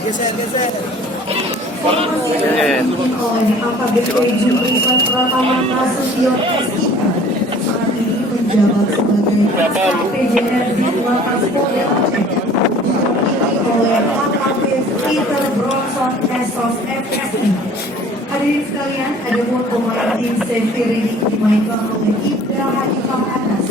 Geser, geser. Yes. Oleh AKBP Jurusan Pratama Nasution SIK saat ini menjabat sebagai PJR di Lapas Polda Aceh, diwakili oleh AKP Peter Bronson Esos FSI. Hadirin sekalian, ada pun pemain tim safety ready dimainkan oleh Ibda Hanifah Anas.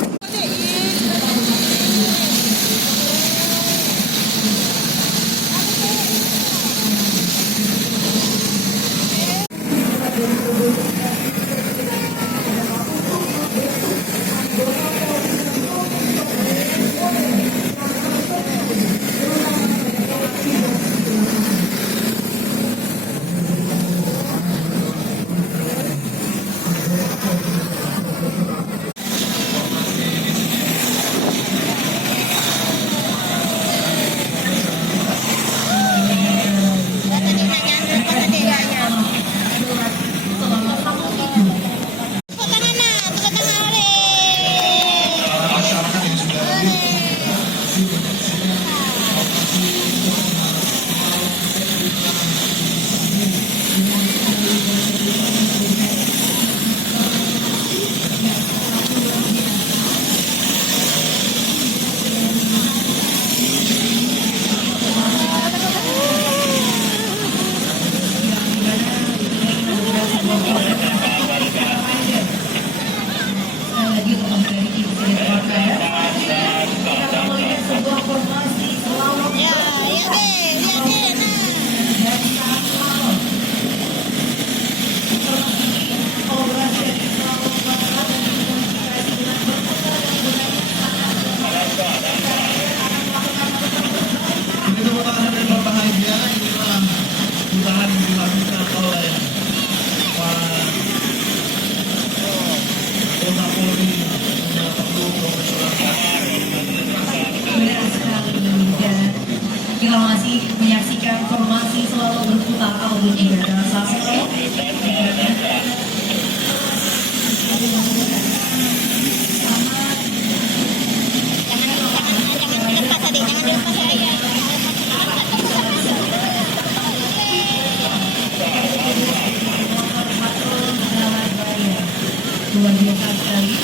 Kita masih menyaksikan formasi selalu berputar apapun juga dalam salah satu. Luar biasa sekali.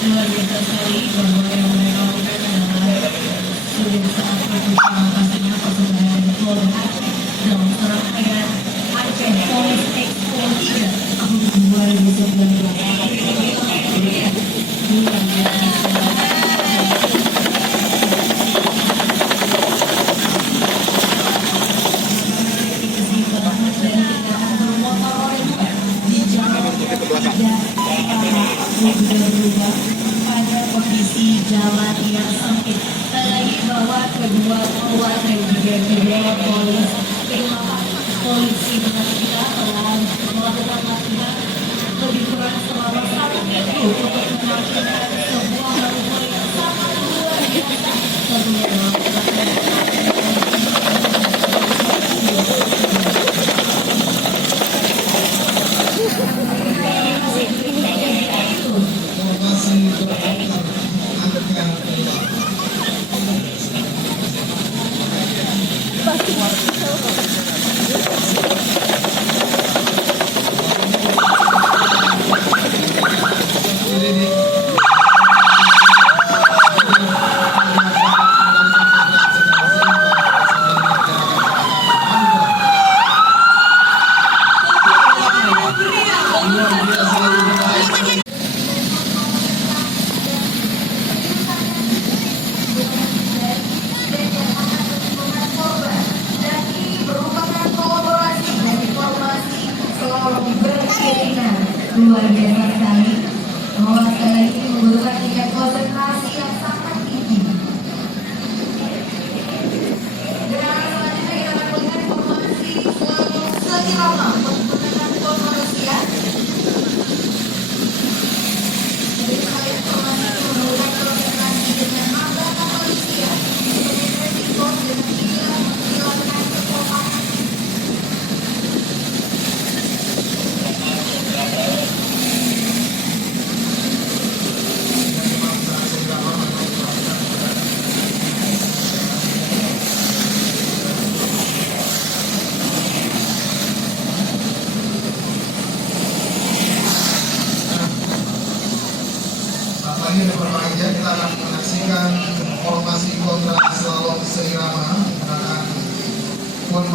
Luar biasa sekali bahwa yang mereka lakukan adalah sudah sangat berkembang pastinya persembahan Polda dalam serangkaian Aceh Police Expo 3 tahun 2019. Luar biasa. Berubah pada kondisi jalan yang sempit. Lagi bahwa kedua keluarga dan juga kedua polisi negara kita telah melakukan latihan lebih kurang selama 1 minggu untuk melakukan sebuah manuver yang sangat luar biasa. Tentunya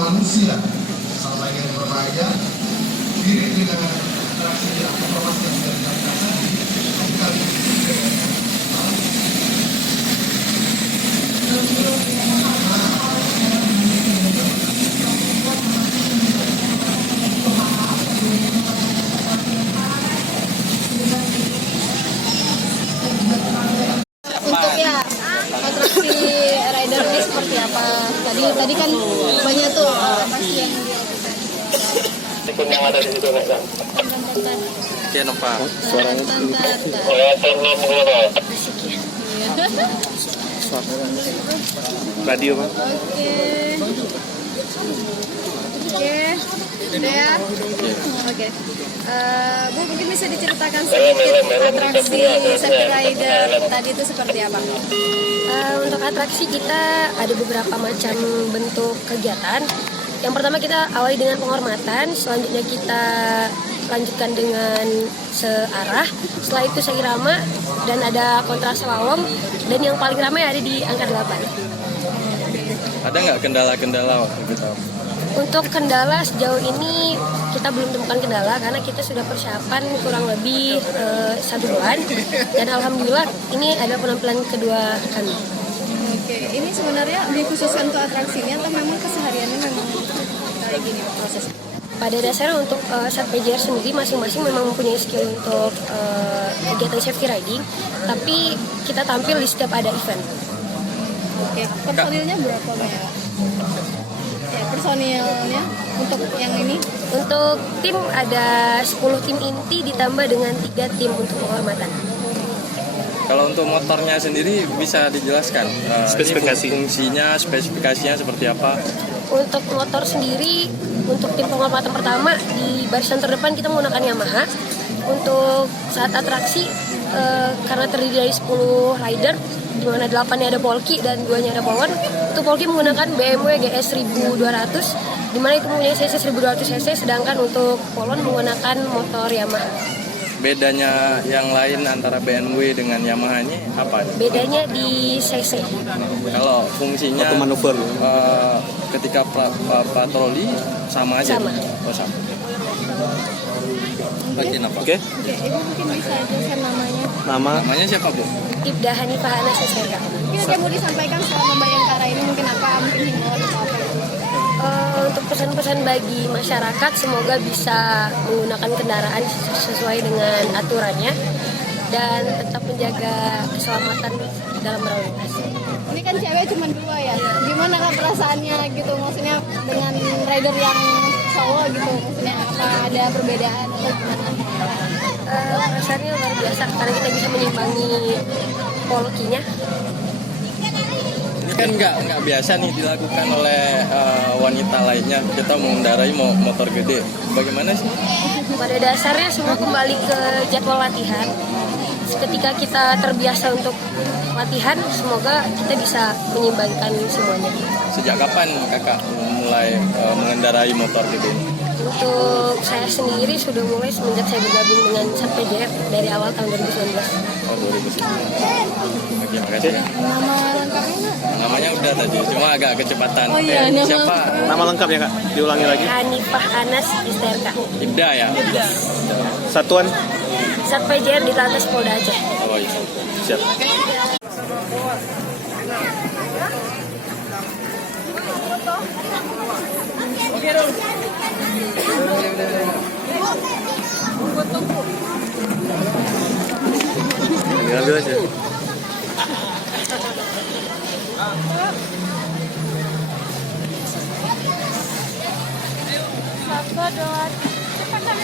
manusia salah yang berbahaya mirip dengan atraksi atau informasi yang sudah dilakukan tadi kali Untuk ya atraksi rider ini seperti apa? Tadi kan banyak tuh atraksi yang dilakukan. Yang ada di situ nggak? Tonton-tonton. Oke, nampak. Radio Pak. Oke, udah ya. Oke. Bu mungkin bisa diceritakan sedikit atraksi safety rider tadi itu seperti apa? Untuk atraksi kita ada beberapa macam bentuk kegiatan. Yang pertama kita awali dengan penghormatan, selanjutnya kita lanjutkan dengan searah, setelah itu seirama dan ada kontra slalom, dan yang paling ramai ada di angka 8. Ada nggak kendala-kendala waktu kita? Untuk kendala sejauh ini kita belum temukan kendala karena kita sudah persiapan kurang lebih 1 bulan, dan alhamdulillah ini adalah penampilan kedua kami. Oke, ini sebenarnya dikhususkan untuk atraksinya atau memang kesehariannya memang kayak gini prosesnya? Pada dasarnya untuk Sat PJR sendiri masing-masing memang mempunyai skill untuk kegiatan safety riding, tapi kita tampil di setiap ada event. Oke, personilnya berapa banyak? Ya, personilnya untuk yang ini Untuk tim ada 10 tim inti ditambah dengan 3 tim untuk penghormatan. Kalau untuk motornya sendiri bisa dijelaskan Spesifikasi. fungsinya, spesifikasinya seperti apa? Untuk motor sendiri, untuk tim penghormatan pertama di barisan terdepan kita menggunakan Yamaha. Untuk saat atraksi karena terdiri dari 10 rider, di mana 8-nya ada Polki dan 2-nya ada Polon. Untuk Polki menggunakan BMW GS 1200, di mana itu mempunyai cc 1200 cc, sedangkan untuk Polon menggunakan motor Yamaha. Bedanya yang lain antara BMW dengan Yamaha ini apa? Bedanya di cc. Kalau fungsinya Waktu manuver. Ketika patroli sama aja. Sama. Oh, sama. Lagi apa? Oke, Oke, Ibu mungkin bisa jelaskan namanya. Namanya siapa, Bu? Ibda Hanifah Anas SRK. Mungkin ada yang mau disampaikan selama Bayangkara ini mungkin apa? Mungkin himbauan atau apa? Untuk pesan-pesan bagi masyarakat, semoga bisa menggunakan kendaraan sesuai dengan aturannya dan tetap menjaga keselamatan dalam berlalu lintas. Ini kan cewek cuma 2 ya. Gimana kak perasaannya gitu? Maksudnya dengan rider yang cowok gitu. Maksudnya apa ada perbedaan atau gimana? Perasaannya luar biasa karena kita bisa menyimbangi polkinya. Ini kan nggak biasa nih dilakukan oleh wanita lainnya. Kita mengendarai motor gede. Bagaimana sih? Pada dasarnya semua kembali ke jadwal latihan. Ketika kita terbiasa untuk latihan, semoga kita bisa menyimbangkan semuanya. Sejak kapan kakak mulai mengendarai motor gede? Untuk saya sendiri sudah mulai semenjak saya bergabung dengan Sat PJR dari awal tahun 2019. Oh, 2009. Oke, makasih ya. Nama lengkapnya nggak? Namanya udah tadi, cuma agak kecepatan. Oh iya, nama- Siapa? nama lengkapnya Kak, diulangi lagi. Hanifah Anas STRK. Ibda ya? Satuan. Sat PJR di Lantas Polda Aceh. Oh iya. Siap. Ambil aja. Satu, dua, cepat.